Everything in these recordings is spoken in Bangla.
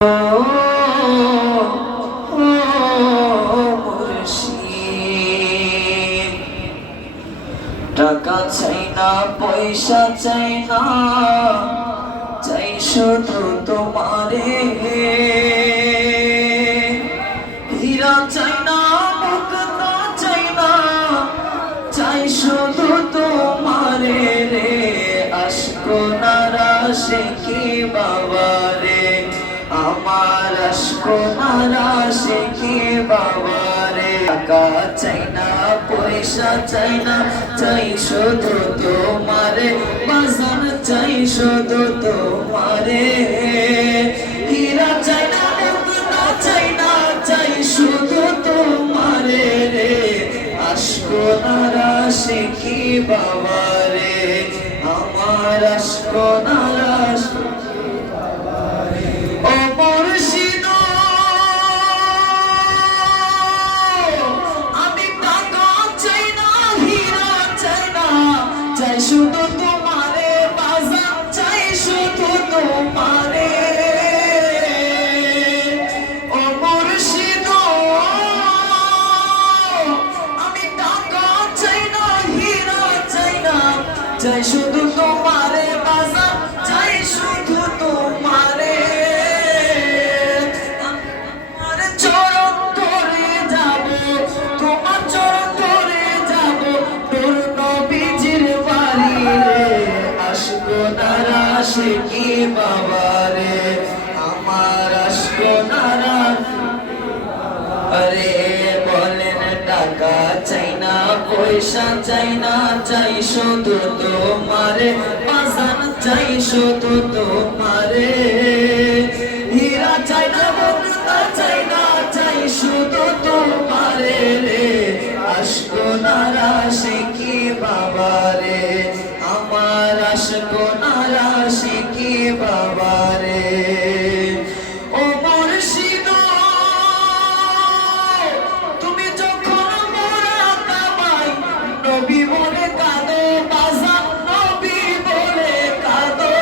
টাকা চাই না, পয়সা চাই না, চাই শুধু তোমারে। হীরা চাই না, মুক্তা চাই না, চাই শুধু তোমারে রে। আশকো নারাশে কি বাবা রে, আমার আশকো নারাশে কি বাবা রে। টাকা চাই না, পয়সা চাই না, চাই শুধু তোমারে। বাজার চাই শুধু তোমারে। হীরা চাই না, মুক্তা চাই না, চাই শুধু তোমারে রে। আশকো নারাশে কি বাবা রে, আমার আশকো নারাশে কি বাবা রে। ও মুর্শিদ, আমি টাকা চাই না, হীরা চাই না, চাই শুধু তোমারে। বাজার চাই শুধু তোমারে। ও মুর্শিদ, আমি টাকা চাই না, হীরা চাই না, চাই শুধু তোমারে। বাজার চাই শুধু তোমারে। তোমার চরণ ধরে যাব, তোমার চরণ ধরে যাব, নূর নবীজির বাড়ি রে। আশকো নারাশে কি বাবা রে, আমার আশকো নারাশে আরে। বলেন টাকা চাই না, পয়সা চাই না, চাই শুধু তোমারে। বাজার চাই শুধু তোমারে। হীরা চাই না, মুক্তা চাই না, চাই শুধু তোমারে রে। আশকো নারাশে কি বাবা রে, আমার আশকো নারাশে কি বাবা রে। ও মুর্শিদ, তুমি যখন মোরা কাবাই, নবী বলে কাঁদো। বাজার নবী বলে কাঁদো।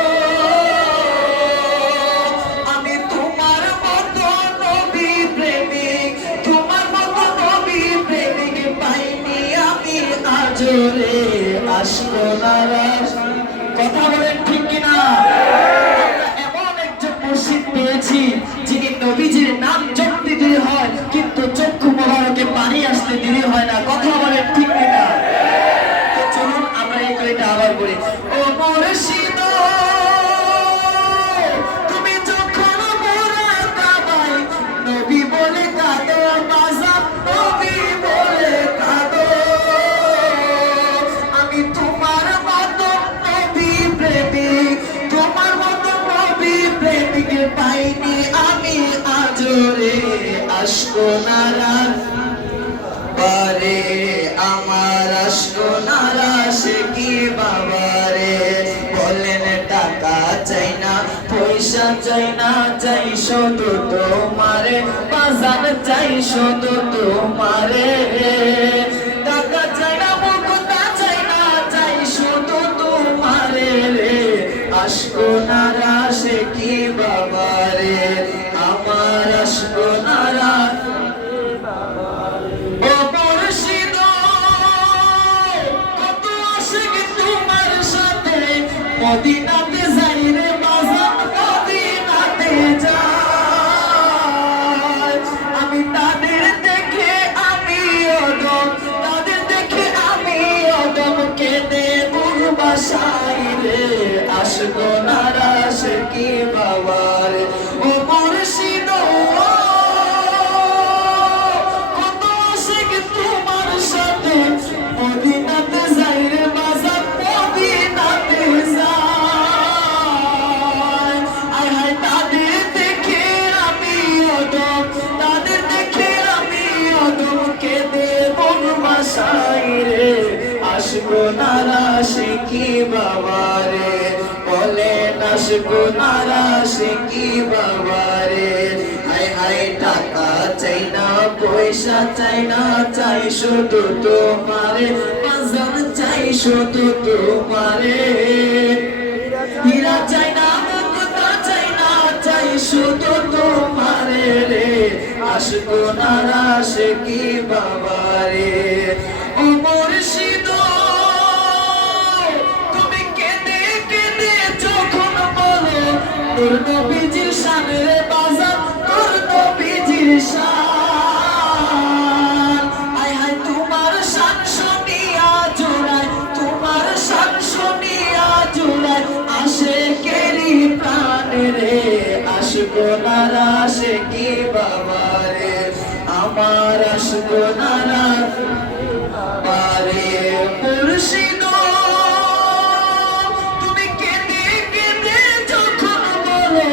আমি তোমার মতো নবী প্রেমিক, তোমার মতো নবী প্রেমিক পাইনি আমি আজো রে। আশকো নারাশে, কথা বলেন ঠিক কিনা? আমরা এমন একজন মুর্শিদ পেয়েছি যিনি নবীজির নাম জপতে দেরি হয় কিন্তু চক্ষু মোবারকে পানি আসতে দেরি হয় না। কথা বলেন ঠিক কিনা? তো চলুন আমরা এই কলিটা আবার বলি। ও মুর্শিদ, তুমি যখন মোরা কাবাই, নবী বলে কাঁদো। বাজার নবী বলে কাঁদো। আমি তোমার মতো নবী প্রেমিক, তোমার মতো নবী প্রেমিক পাইনি আমি আজো রে। আশকো নারাশে বারে, আমার আশকো নারাশে কি বাবা রে। বলেন টাকা চাই না, পয়সা চাই না, চাই শুধু তোমারে। বাজার চাই শুধু তোমারে। টাকা চাই না, মুক্তা চাই না, চাই শুধু তোমারে রে। আশকো নারাশে কি বাবা রে, আমার আশকো নারাশে কি বাবা রে। ও মুর্শিদ, কত আশিক তোমার সাথে মদিনাতে যাই রে। বাজার মদিনাতে যাই, আমি তাদের দেখে আমি অদম, তাদের দেখে আমি অদম কেঁদে বুক বাসাই রে। আশকো নারাশে কি বাবা রে। ও মুর্শিদ, কত আশিক তোমার সাথে মদিনাতে যাই রে। বাজার মদিনাতে যাই, আয় হায় তাদের দেখে আমি অদম, তাদের দেখে আমি অদম কেঁদে বুক বাসাই রে। আশকো নারাশে কি বাবা রে, বলেন আশকো নারাশে কি বাবা রে। হায় হায় টাকা চাই না, পয়সা চাই না, চাই শুধু তোমারে। বাজার চাই শুধু তোমারে। হীরা চাই না, মুক্তা চাই না, চাই শুধু তোমারে। আশকো নারা আশিকি বাবারে ও মুর্শিদ তুমি কেঁদে কেঁদে যখন বলো তোর নবীজির শান রে বাজার তোর নবীজির শান আয় হায় তোমার শান শুনিয়া জোড়ায় তোমার শান শুনিয়া জোড়ায় আশিকেরি প্রাণ রে আশকো নারা আশিকি বাবারে আমার আশকো নারা বাবারে মুর্শিদ তুমি কেঁদে কেঁদে যখন বলো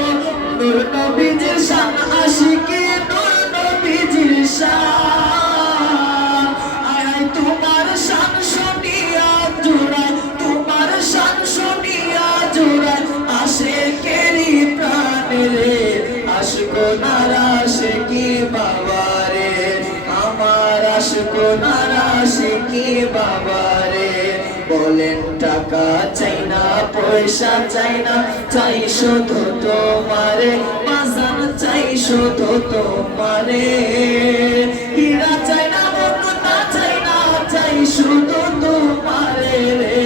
নূর নবীজির শান আশিকি নূর নবীজির শান আয় হায় তোমার শান শুনিয়া জোড়ায় তোমার শান শুনিয়া জোড়ায় আশিকেরি প্রাণ রে আশকো নারা আশিকি বাবারে আমার আশকো নারা আশিকি বাবারে বলেন টাকা চাই না পয়সা চাই না চাই শুধু তোমারে বাজার চাই শুধু তোমারে হীরা চাই না মুক্তা চাই না চাই শুধু তোমারে রে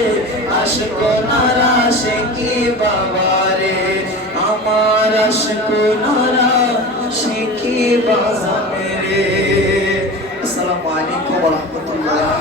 আশকো নারা আশিকি বাবারে আমার আশকো নারা আশিকি বাজারে। আসসালামু আলাইকুম ওয়া রাহমাতুল্লাহ।